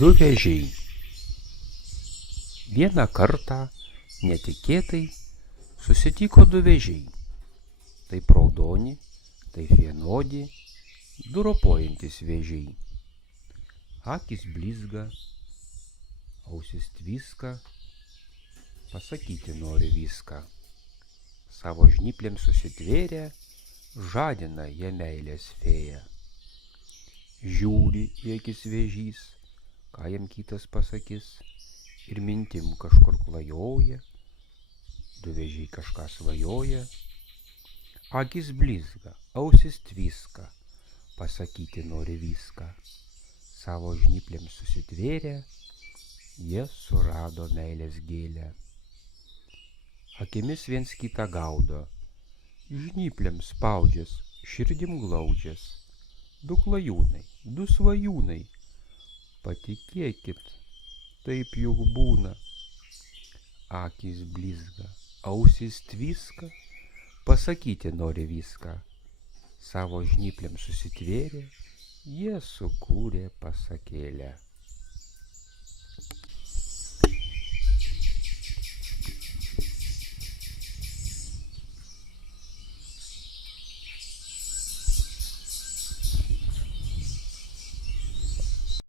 Du vėžiai. Vieną kartą netikėtai susitiko du vėžiai. Taip raudoni, taip vienodi, du ropojantys vėžiai. Akys blizga, ausis tviska, pasakyti nori viską. Savo žnyplėm susitvėrę, žadina jie meilės fėją. Žiūri į akis vėžys, ką jam kitas pasakys, ir mintim kažkur klajoja, du vėžiai kažką svajoja. Akis blizga, ausis tviska, pasakyti nori viską. Savo žnyplėm susitvėrę, jie surado meilės gėlę. Akimis viens kitą gaudo, žnyplėm spaudžias, širdim glaudžias. Du klajūnai, du svajūnai, patikėkit, taip juk būna. Akys blizga, ausis tviska, pasakyti nori viską. Savo žnyplėm susitvėrę, jie sukūrė pasakėlę.